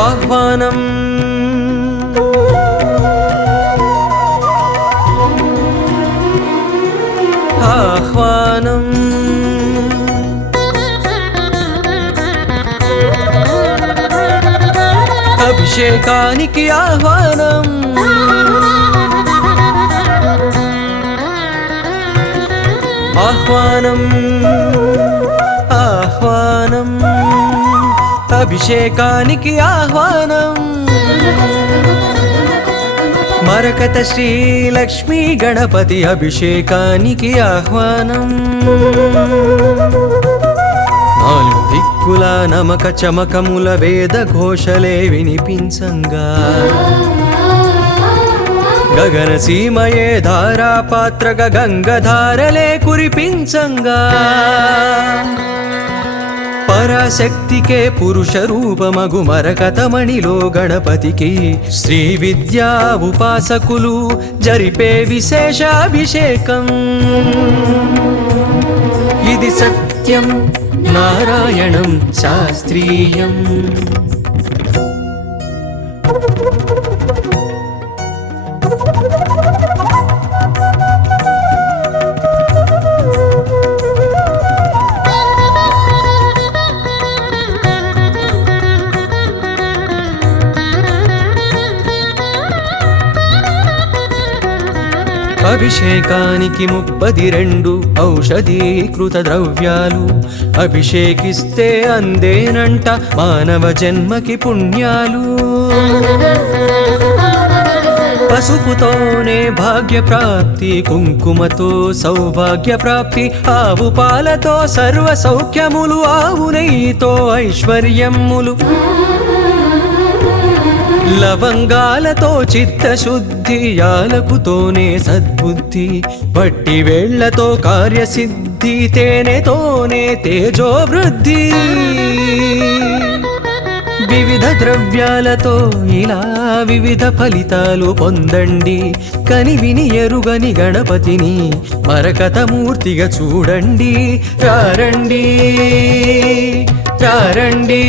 ఆహ్వానం ఆహ్వానం అభిషేకానికి ఆహ్వానం ఆహ్వానం ఆహ్వానం అభిషేకానికి ఆహ్వానం మరకత శ్రీ లక్ష్మీ గణపతి అభిషేకానికి ఆహ్వానం నాలుగు దిక్కుల నమక చమకముల వేద ఘోషలే వినిపించంగా గగన సీమయే ధారాపాత్రగా గంగధారలే కురిపించంగా పరాశక్తికే పురుష రూపమగు మరకతమణిలో గణపతికి శ్రీ విద్యా ఉపాసకులు జరిపే విశేష అభిషేకం ఇది సత్యం నారాయణం శాస్త్రీయం అభిషేకానికి 32 ఔషధీకృత ద్రవ్యాలు అభిషేకిస్తే అందేనంట మానవ జన్మకి పుణ్యాలు పసుపుతోనే భాగ్య ప్రాప్తి కుంకుమతో సౌభాగ్య ప్రాప్తి ఆవు పాలతో సర్వ సౌఖ్యములు ఆవు నెయ్యితో ఐశ్వర్యములు లవంగాలతో చిత్తశుద్ధి యాలకుతోనే సద్బుద్ధి వట్టి వేళ్లతో కార్యసిద్ధి తేనెతోనే తేజోవృద్ధి వివిధ ద్రవ్యాలతో ఇలా వివిధ ఫలితాలు పొందండి కని విని ఎరుగని గణపతిని మరకతమూర్తిగా చూడండి రారండి రారండి